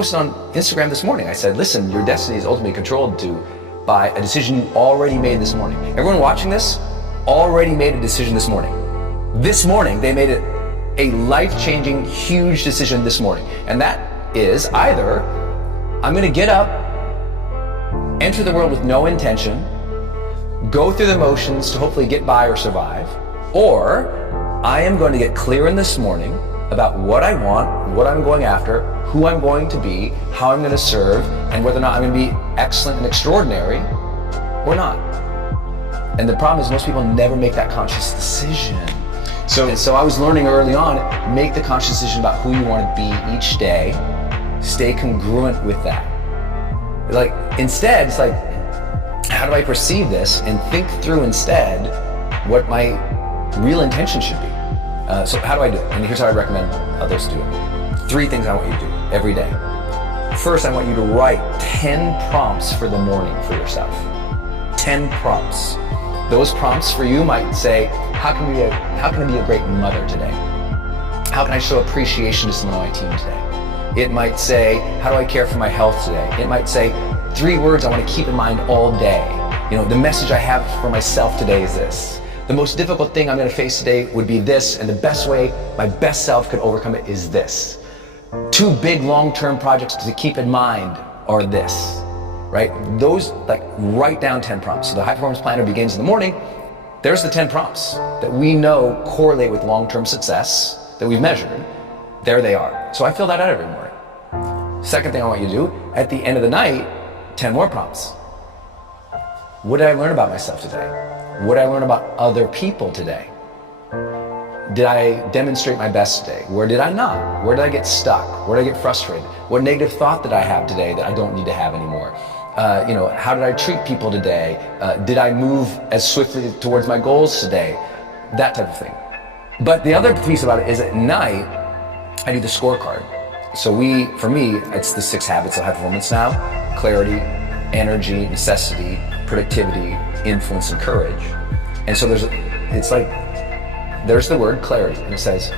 Posted on Instagram this morning. I said, listen, your destiny is ultimately controlled by a decision you already made this morning. Everyone watching this already made a decision this morning. This morning, they made it a life-changing, huge decision this morning. And that is either I'm gonna get up, enter the world with no intention, go through the motions to hopefully get by or survive, or I am going to get clear in this morning about what I want, what I'm going after, who I'm going to be, how I'm going to serve, and whether or not I'm going to be excellent and extraordinary or not. And the problem is most people never make that conscious decision. So I was learning early on, make the conscious decision about who you want to be each day, stay congruent with that. Like, instead, it's like, how do I perceive this, and think through instead what my real intention should be. So how do I do it? And here's how I recommend others do it. 3 things I want you to do every day. First, I want you to write 10 prompts for the morning for yourself. 10 prompts. Those prompts for you might say, how can I be a great mother today? How can I show appreciation to someone on my team today? It might say, how do I care for my health today? It might say, 3 words I want to keep in mind all day. You know, the message I have for myself today is this. The most difficult thing I'm going to face today would be this, and the best way my best self could overcome it is this. 2 big long-term projects to keep in mind are this, right? Those, like, write down 10 prompts. So the high performance planner begins in the morning. There's the 10 prompts that we know correlate with long-term success that we've measured. There they are. So I fill that out every morning. Second thing I want you to do, at the end of the night, 10 more prompts. What did I learn about myself today? What did I learn about other people today? Did I demonstrate my best today? Where did I not? Where did I get stuck? Where did I get frustrated? What negative thought did I have today that I don't need to have anymore? How did I treat people today? Did I move as swiftly towards my goals today? That type of thing. But the other piece about it is at night, I do the scorecard. So for me, it's the 6 habits of high performance now: clarity, energy, necessity, productivity, influence, and courage. And so there's the word clarity, and it says,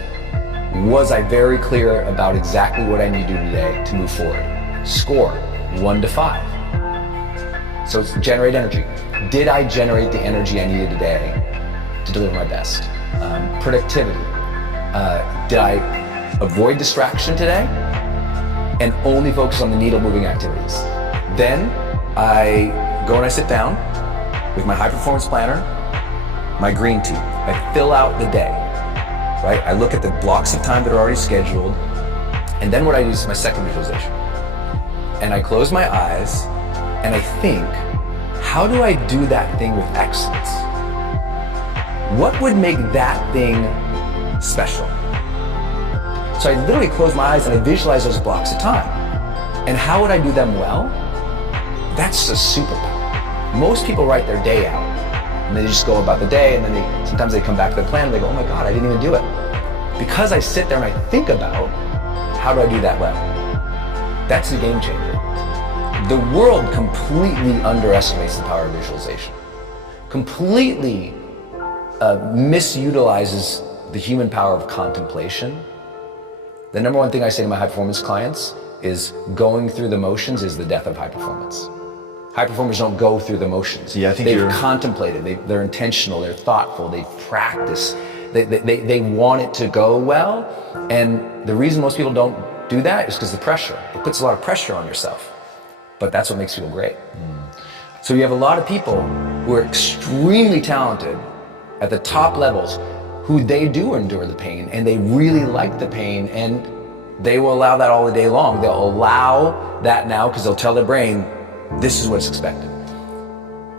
was I very clear about exactly what I need to do today to move forward? Score, 1 to 5. So it's generate energy. Did I generate the energy I needed today to deliver my best? Productivity. Did I avoid distraction today and only focus on the needle moving activities? Then I go and I sit down with my high performance planner, my green tea. I fill out the day, right? I look at the blocks of time that are already scheduled, and then what I do is my second visualization. And I close my eyes and I think, how do I do that thing with excellence? What would make that thing special? So I literally close my eyes and I visualize those blocks of time. And how would I do them well? That's a superpower. Most people write their day out and they just go about the day, and then sometimes they come back to the plan and they go, oh my God, I didn't even do it. Because I sit there and I think about, how do I do that well? That's a game changer. The world completely underestimates the power of visualization. Completely misutilizes the human power of contemplation. The number 1 thing I say to my high performance clients is going through the motions is the death of high performance. High performers don't go through the motions. Yeah, I think they've contemplated, they're intentional, they're thoughtful, they practice, they want it to go well. And the reason most people don't do that is because the pressure. It puts a lot of pressure on yourself. But that's what makes people great. So you have a lot of people who are extremely talented at the top levels who they do endure the pain, and they really like the pain, and they will allow that all the day long. They'll allow that now because they'll tell their brain, this is what's expected.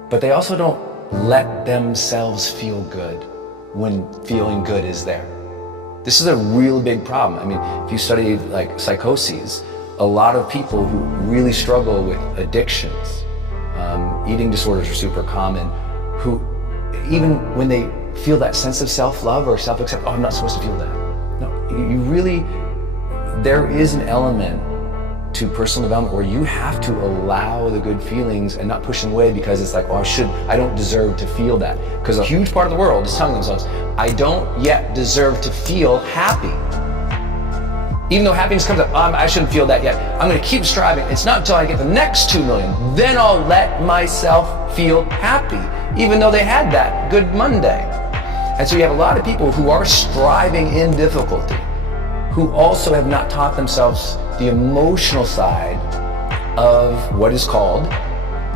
But they also don't let themselves feel good when feeling good is there. This is a real big problem. I mean, if you study like psychoses, a lot of people who really struggle with addictions, eating disorders are super common, who even when they feel that sense of self-love or self-acceptance, oh, I'm not supposed to feel that. No, you really, there is an element to personal development where you have to allow the good feelings and not push them away because it's like, oh, I don't deserve to feel that. Because a huge part of the world is telling themselves, I don't yet deserve to feel happy. Even though happiness comes up, I shouldn't feel that yet. I'm gonna keep striving. It's not until I get the next 2 million, then I'll let myself feel happy, even though they had that good Monday. And so you have a lot of people who are striving in difficulty, who also have not taught themselves the emotional side of what is called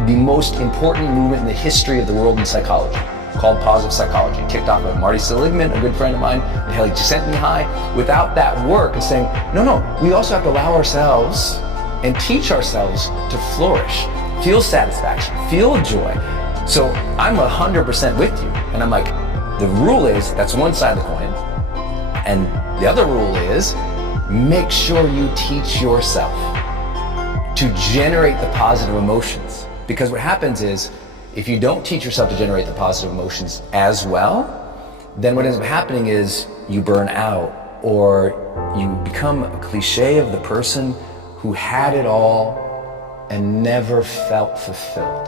the most important movement in the history of the world in psychology, called positive psychology. It kicked off by Marty Seligman, a good friend of mine, and Haley Csikszentmihalyi. Without that work and saying, no, we also have to allow ourselves and teach ourselves to flourish, feel satisfaction, feel joy. So I'm 100% with you. And I'm like, the rule is, that's one side of the coin. And the other rule is, make sure you teach yourself to generate the positive emotions. Because what happens is, if you don't teach yourself to generate the positive emotions as well, then what ends up happening is you burn out, or you become a cliche of the person who had it all and never felt fulfilled.